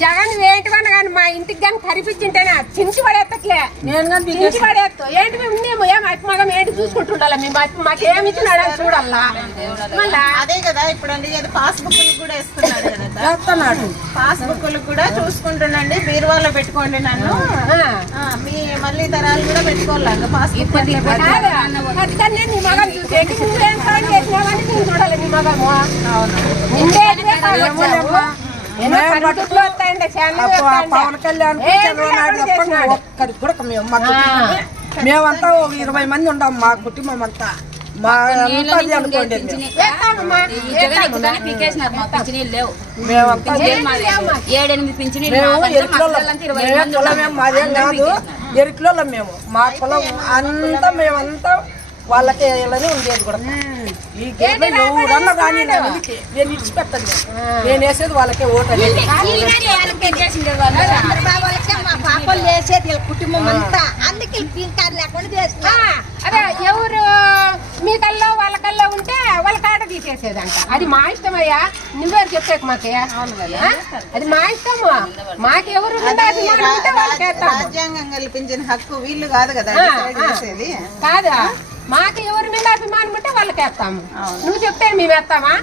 జగన్ వేయటమని కానీ మా ఇంటికి కానీ కరిపించింటేనే చించి పడేస్తలే చించి పడేస్తాం ఏంటి మేము ఉన్నాము ఏం మగం ఏంటి చూసుకుంటుండాలి మేము మాకేమి ఇచ్చినాడు చూడాలా మళ్ళా అదే కదా ఇప్పుడు పాస్బుక్ కూడా ఇస్తున్నాడు పాస్బుక్లు కూడా చూసుకుంటున్నాండి బీరువాలో పెట్టుకోండి నన్ను మీ మళ్ళీ తరాలు కూడా పెట్టుకోవాలి పాస్బుక్ నీ మగం చూసేది నువ్వేం కాల్ చేసినావని నేను చూడాలి నీ మగము పవన్ కళ్యాణ్ ఒక్కరికి కూడా మేమంతా 20 మంది ఉంటాం మా కుటుంబం అంతా మా అనుకోండి మాదేం కాదు ఎరికిలో మేము మా కులం అంతా మేమంతా వాళ్ళకే వేయాలని ఉండేది కూడా ఈ గేట్లో ఎవరన్నా కానీ నేను ఇచ్చిపెట్టండి నేను వేసేది వాళ్ళకే ఓటు కుటుంబం అంతా అందుకే అదే ఎవరు మీ కల్లో వాళ్ళ కల్లో ఉంటే వాళ్ళ కాడ తీసేసేదంట అది మా ఇష్టమయ్యా నువ్వే చెప్పేక మాకే అది మా ఇష్టము మాకెవరు రాజ్యాంగం కల్పించిన హక్కు వీళ్ళు కాదు కదా కాదా మాకు ఎవరి మీద అభిమానం ఉంటే వాళ్ళకి వేస్తాము నువ్వు చెప్తే మేము వేస్తామా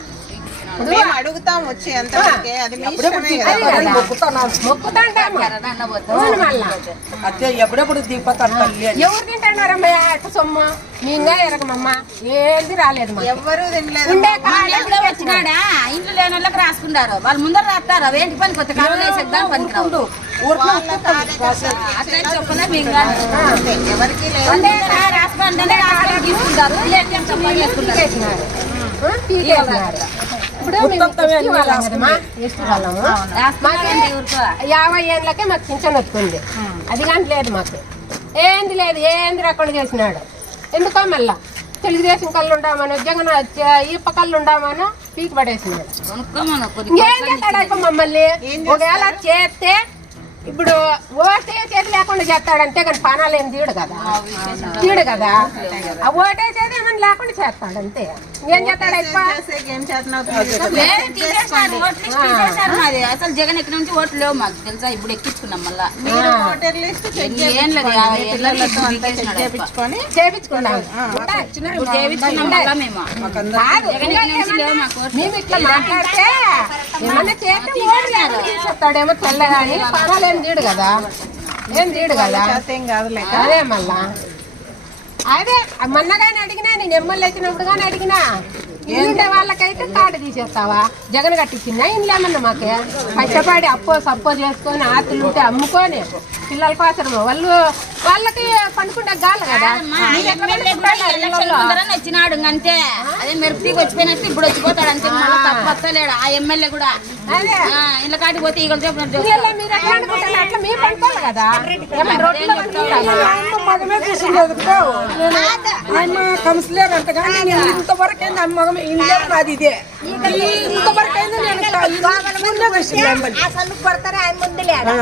అడుగుతాం వచ్చి ఎంత ఎప్పుడెప్పుడు దిగిపోతారు ఎవరు తింటున్నారమ్మయ్య అట్ట సొమ్ము మీగా ఎరగమమ్మా ఏంది రాలేదు ఎవరు తినలేదు వచ్చినాడా ఇంట్లో లేని వాళ్ళకి రాసుకుంటారు వాళ్ళు ముందర రాస్తారు అవేంటి పని కొత్త కాలం వేసేద్దాం పనికిరాదు ఎవరికి ఇప్పుడు 50 ఏళ్ళకే మాకు పింఛన్ వస్తుంది అది కానీ లేదు మాకు ఏంది లేదు ఏంది రకుండా చేసినాడు ఎందుకో మళ్ళా తెలుగుదేశం కళ్ళు ఉండామను జగన్ ఈప కళ్ళు ఉండామను పీకి పడేసినాడు ఏం చేస్తాడు మమ్మల్ని ఒకవేళ చేస్తే ఇప్పుడు ఓటే చేతి లేకుండా చేస్తాడంటే కానీ పానాలు ఏం తీయడు కదా ఆ ఓటే చేతి ఏమని లేకుండా చేస్తాడు అంతే ఏం చేస్తాడు అసలు జగన్ ఎక్కడి నుంచి ఓట్లు లేవు మాకు తెలుసా ఇప్పుడు ఎక్కించుకున్నాం మళ్ళా మేము ఇట్లా మాట్లాడితే ఏమన్నా చేస్తే చెప్తాడేమో తెల్లగాని పానాలు ఏం తీయడు కదా అదే మళ్ళా అదే మొన్నగానే అడిగినా నేను ఎమ్మెల్యే వచ్చినప్పుడు కానీ అడిగినా ఇంటి వాళ్ళకైతే కార్డు తీసేస్తావా జగన్ కట్టించిందా ఇంట్లో ఏమన్నా మాకే కష్టపడి సప్పో చేసుకొని ఆతులు ఉంటే అమ్ముకొని పిల్లల కోసం వాళ్ళకి పండుకుంటే గాలి కదా వచ్చినాడు అంతే అదే మెరుపుకి వచ్చిపోయినట్టు ఇప్పుడు వచ్చిపోతాడు అంతే మళ్ళీ తప్పు వస్తలేడు ఆ ఎమ్మెల్యే కూడా ఇళ్ళ కాటికి పోతే ఈగలు చెప్పినట్టు మీరు పండుకోవాలి కదా కౌన్సిలర్ అంట కానీ ఇంతవరకు అయింది మగం ఇండియా నాది ఇదే ఇంతవరకు అయింది అసలు కొడతారు ఆయన ముందు లేదా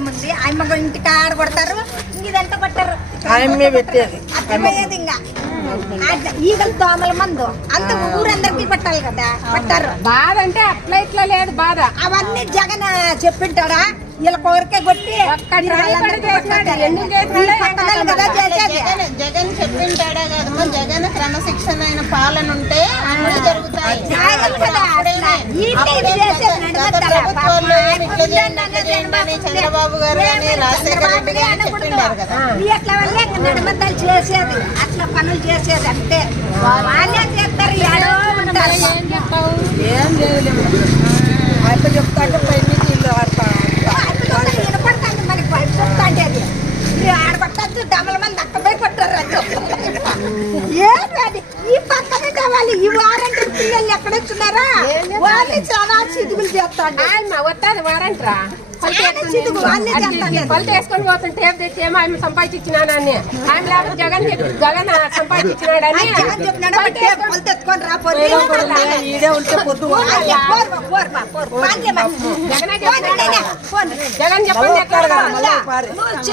ముందు ఆయన మగ ఇంటికి ఆడ కొడతారు ఇదంతా కొట్టారు ఆయమ్మే పెట్టేది అర్థమయ్యేది ఇంకా ఈగలు దోమల మందు అంత ఊరందరికీ పట్టాలి కదా పట్టారు బాధ అంటే అట్లా ఇట్లా లేదు బాధ అవన్నీ జగన్ చెప్పింటాడా వీళ్ళ కోరికే కొట్టి జగన్ చెప్పింటాడా కదమ్మా జగన్ క్రమశిక్షణ అయిన పాలన ఉంటే అన్ని జరుగుతాయి చంద్రబాబు గారు కానీ రాజశేఖర రెడ్డి గారు చెప్పిండారు కదా అట్లా వల్లే నడమద్దాలు చేసేది అట్లా పనులు చేసేది అంటే వాళ్ళే చేస్తారు ఏడో ఉంటారు ఏం చేయలేము అయితే చెప్తాంటే పైన మనకి బయట చెప్తాంటే అది ఆడబట్టచ్చు డమల మంది అక్కపై కొట్టారు ఏంటి ఈ పక్కనే కావాలి ఈ వారంటీ పిల్లలు ఎక్కడ వచ్చినారా వాళ్ళు చాలా చిదుగులు చేస్తాడు వస్తుంది వారంట్రా పళ్ళు వేసుకొని పోతుంటే టేప్ తెచ్చి ఏమో ఆయన సంపాదించినానని ఆయన లేకపోతే జగన్ సంపాదించినాడని జగన్ చెప్పండి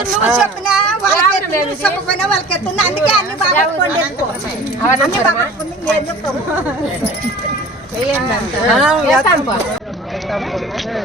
నువ్వు చెప్పినా చెప్పకపోయినా వాళ్ళకి ఎత్తుంది అందుకే అన్ని బాగుంది అవన్నీ తప్పకుండా